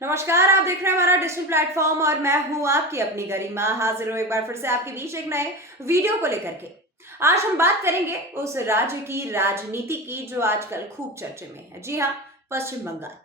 नमस्कार, आप देख रहे हैं हमारा डिजिटल प्लेटफॉर्म और मैं हूं आपकी अपनी गरिमा। हाजिर हूं एक बार फिर से आपके बीच एक नए वीडियो को लेकर के। आज हम बात करेंगे उस राज्य की राजनीति की जो आजकल खूब चर्चे में है। जी हाँ, पश्चिम बंगाल।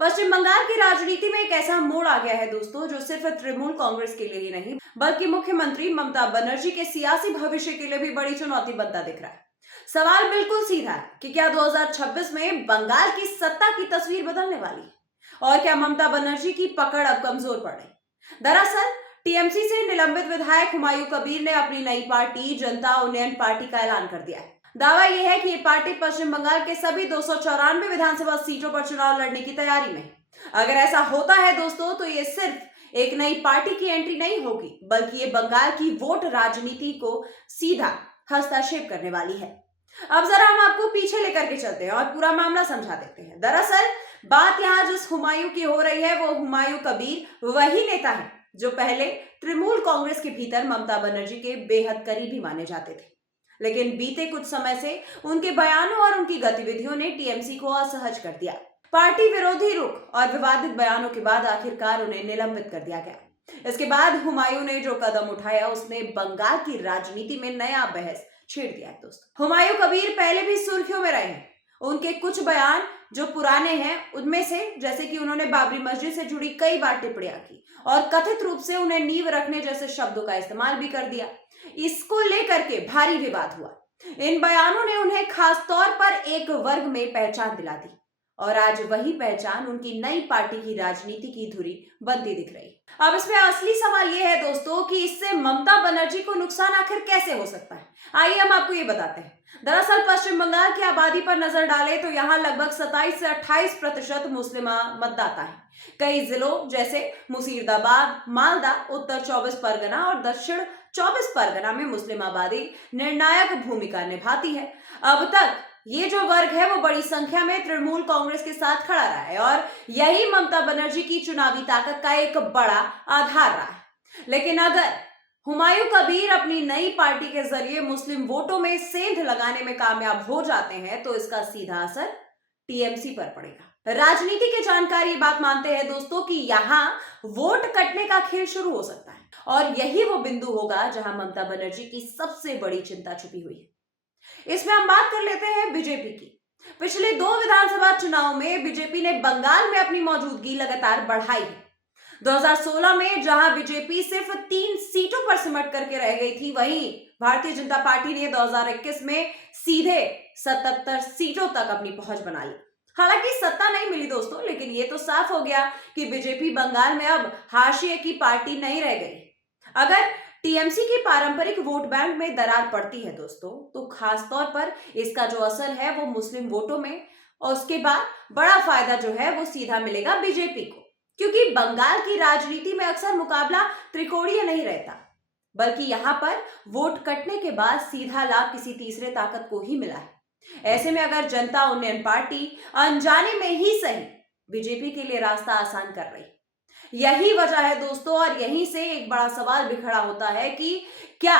पश्चिम बंगाल की राजनीति में एक ऐसा मोड़ आ गया है दोस्तों, जो सिर्फ तृणमूल कांग्रेस के लिए ही नहीं बल्कि मुख्यमंत्री ममता बनर्जी के सियासी भविष्य के लिए भी बड़ी चुनौती बनता दिख रहा है। सवाल बिल्कुल सीधा है कि क्या 2026 में बंगाल की सत्ता की तस्वीर बदलने वाली है और क्या ममता बनर्जी की पकड़ अब कमजोर पड़ रही। दरअसल टीएमसी से निलंबित विधायक हुमायूं कबीर ने अपनी नई पार्टी जनता उन्नयन पार्टी का ऐलान कर दिया है। दावा यह है कि ये पार्टी पश्चिम बंगाल के सभी 294 विधानसभा सीटों पर चुनाव लड़ने की तैयारी में है। अगर ऐसा होता है दोस्तों, तो ये सिर्फ एक नई पार्टी की एंट्री नहीं होगी, बल्कि ये बंगाल की वोट राजनीति को सीधा हस्तक्षेप करने वाली है। अब जरा हम आपको पीछे लेकर के चलते हैं और पूरा मामला समझा देते हैं। दरअसल बात यहाँ जिस हुमायूं की हो रही है वो हुमायूं कबीर वही नेता है जो पहले तृणमूल कांग्रेस के भीतर ममता बनर्जी के बेहद करीबी माने जाते थे। लेकिन बीते कुछ समय से उनके बयानों और उनकी गतिविधियों ने टीएमसी को असहज कर दिया। पार्टी विरोधी रुख और विवादित बयानों के बाद आखिरकार उन्हें निलंबित कर दिया गया। इसके बाद हुमायूं ने जो कदम उठाया उसने बंगाल की राजनीति में नया बहस छेड़ दिया है दोस्तों। हुमायूं कबीर पहले भी सुर्खियों में रहे हैं। उनके कुछ बयान जो पुराने हैं उनमें से, जैसे कि उन्होंने बाबरी मस्जिद से जुड़ी कई बार टिप्पणियां की और कथित रूप से उन्हें नींव रखने जैसे शब्दों का इस्तेमाल भी कर दिया। इसको लेकर के भारी विवाद हुआ। इन बयानों ने उन्हें खास तौर पर एक वर्ग में पहचान दिला दी और आज वही पहचान उनकी नई पार्टी की राजनीति की धुरी बनती दिख रही। अब इसमें असली सवाल यह है दोस्तों कि इससे ममता बनर्जी को नुकसान आखिर कैसे हो सकता है। आइए हम आपको ये बताते हैं। दरअसल पश्चिम बंगाल की आबादी पर नजर डालें तो यहाँ लगभग 27 से 28% मुस्लिम मतदाता है। कई जिलों जैसे मुर्शिदाबाद, मालदा, उत्तर 24 परगना और दक्षिण 24 परगना में मुस्लिम आबादी निर्णायक भूमिका निभाती है। अब तक ये जो वर्ग है वो बड़ी संख्या में तृणमूल कांग्रेस के साथ खड़ा रहा है और यही ममता बनर्जी की चुनावी ताकत का एक बड़ा आधार रहा है। लेकिन अगर हुमायूं कबीर अपनी नई पार्टी के जरिए मुस्लिम वोटों में सेंध लगाने में कामयाब हो जाते हैं तो इसका सीधा असर टीएमसी पर पड़ेगा। राजनीति के जानकार ये बात मानते हैं दोस्तों कि यहाँ वोट कटने का खेल शुरू हो सकता है और यही वो बिंदु होगा जहां ममता बनर्जी की सबसे बड़ी चिंता छुपी हुई है। इसमें हम बात कर लेते हैं बीजेपी की। पिछले 2 विधानसभा चुनाव में बीजेपी ने बंगाल में अपनी मौजूदगी लगातार बढ़ाई है। 2016 में जहां बीजेपी सिर्फ 3 सीटों पर सिमट करके रह गई थी, वहीं भारतीय जनता पार्टी ने 2021 में सीधे 77 सीटों तक अपनी पहुंच बना ली। हालांकि सत्ता नहीं मिली दोस्तों, लेकिन यह तो साफ हो गया कि बीजेपी बंगाल में अब हाशिए की पार्टी नहीं रह गई। अगर टीएमसी की पारंपरिक वोट बैंक में दरार पड़ती है दोस्तों, तो खास तौर पर इसका जो असर है वो मुस्लिम वोटों में, और उसके बाद बड़ा फायदा जो है वो सीधा मिलेगा बीजेपी को, क्योंकि बंगाल की राजनीति में अक्सर मुकाबला त्रिकोणीय नहीं रहता, बल्कि यहां पर वोट कटने के बाद सीधा लाभ किसी तीसरे ताकत को ही मिला है। ऐसे में अगर जनता उन्नयन पार्टी अनजाने में ही सही बीजेपी के लिए रास्ता आसान कर रही, यही वजह है दोस्तों, और यहीं से एक बड़ा सवाल भी खड़ा होता है कि क्या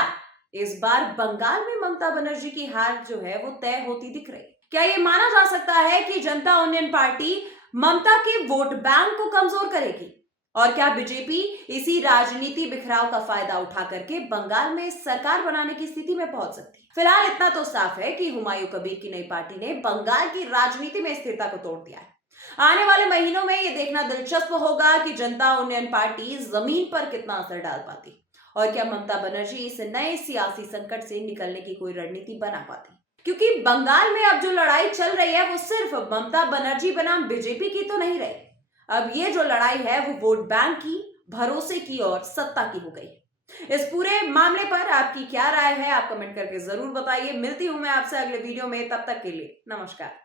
इस बार बंगाल में ममता बनर्जी की हार जो है वो तय होती दिख रही। क्या ये माना जा सकता है कि जनता उन्नयन पार्टी ममता के वोट बैंक को कमजोर करेगी, और क्या बीजेपी इसी राजनीति बिखराव का फायदा उठा करके बंगाल में सरकार बनाने की स्थिति में पहुंच सकती है। फिलहाल इतना तो साफ है कि हुमायूं कबीर की नई पार्टी ने बंगाल की राजनीति में स्थिरता को तोड़ दिया है। आने वाले महीनों में यह देखना दिलचस्प होगा कि जनता उन्नयन पार्टी जमीन पर कितना असर डाल पाती और क्या ममता बनर्जी इस नए सियासी संकट से निकलने की कोई रणनीति बना पाती, क्योंकि बंगाल में अब जो लड़ाई चल रही है वो सिर्फ ममता बनर्जी बनाम बीजेपी की तो नहीं रही। अब ये जो लड़ाई है वो वोट बैंक की, भरोसे की और सत्ता की हो गई। इस पूरे मामले पर आपकी क्या राय है, आप कमेंट करके जरूर बताइए। मिलती हूं मैं आपसे अगले वीडियो में, तब तक के लिए नमस्कार।